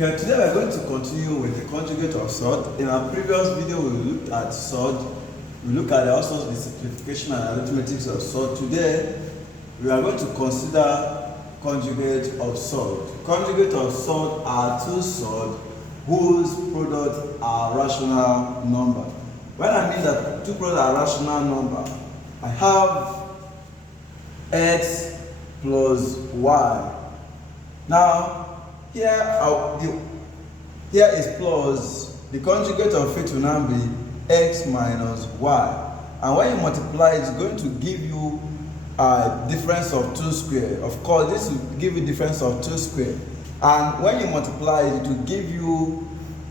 Okay, today we are going to continue with the conjugate of sod. In our previous video, we looked at sod. We looked at also the simplification and arithmetic of sod. Today, we are going to consider conjugate of sod. Conjugate of sod are two sod whose products are rational number. When I mean that two products are rational number, I have x plus y. Now, here is plus, the conjugate of it will now be x minus y. And when you multiply, it's going to give you a difference of 2 square. Of course, this will give you difference of 2 square. And when you multiply, it will give you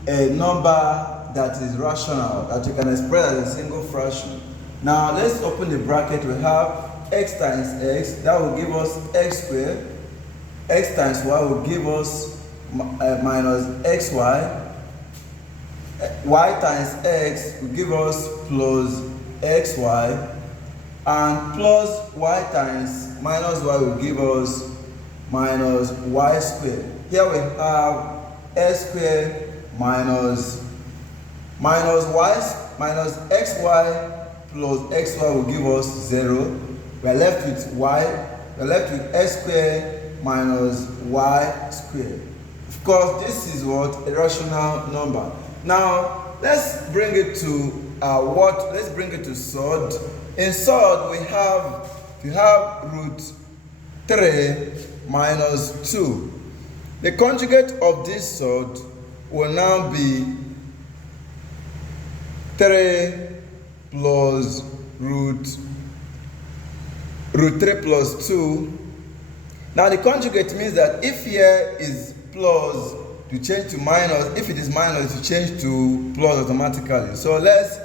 a number that is rational, that you can express as a single fraction. Now, let's open the bracket. We have x times x, that will give us x squared. X times y will give us minus xy. Y times x will give us plus xy. And plus y times minus y will give us minus y squared. Here we have x squared minus xy plus xy will give us 0. We are left with y. We are left with x squared minus y squared. Of course, this is what? A rational number. Now, let's bring it to let's bring it to sod. In sod, we have root 3 minus 2. The conjugate of this sod will now be 3 plus root 3 plus 2. Now the conjugate means that if here is plus, to change to minus. If it is minus, to change to plus automatically. So let's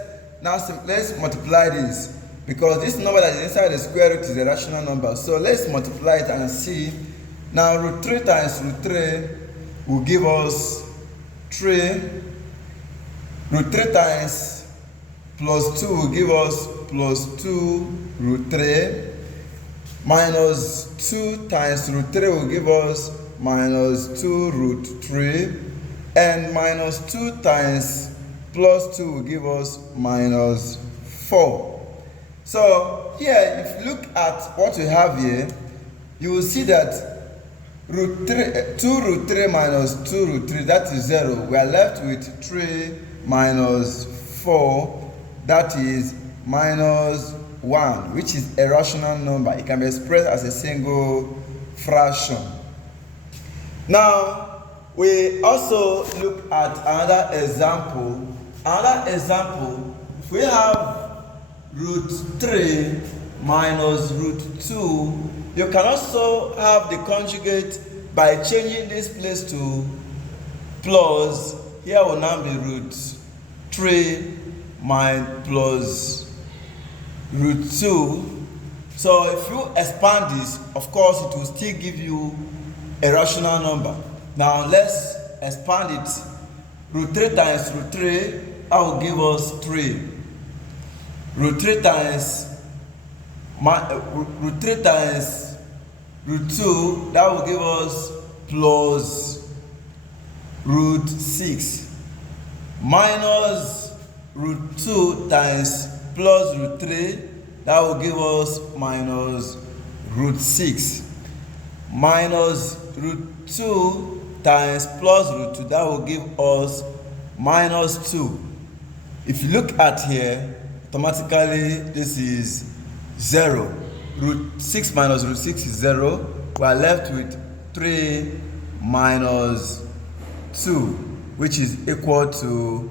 multiply this, because this number that is inside the square root is a rational number. So let's multiply it and see. Now root 3 times root 3 will give us 3. Root 3 times plus 2 will give us plus 2 root 3. Minus 2 times root 3 will give us minus 2 root 3. And minus 2 times plus 2 will give us minus 4. So here, if you look at what we have here, you will see that 2 root 3 minus 2 root 3, that is 0. We are left with 3 minus 4, that is minus 1, which is a rational number. It can be expressed as a single fraction. Now, we also look at another example. If we have root 3 minus root 2, you can also have the conjugate by changing this place to plus. Here will now be root 3 plus root 2. So if you expand this, of course it will still give you a rational number. Now let's expand it. Root 3 times root 3, that will give us 3. Root 3 times root 2, that will give us plus root 6. Minus root 2 times plus root 3, that will give us minus root 6. Minus root 2 times plus root 2, that will give us minus 2. If you look at here, automatically this is 0. Root 6 minus root 6 is 0. We are left with 3 minus 2, which is equal to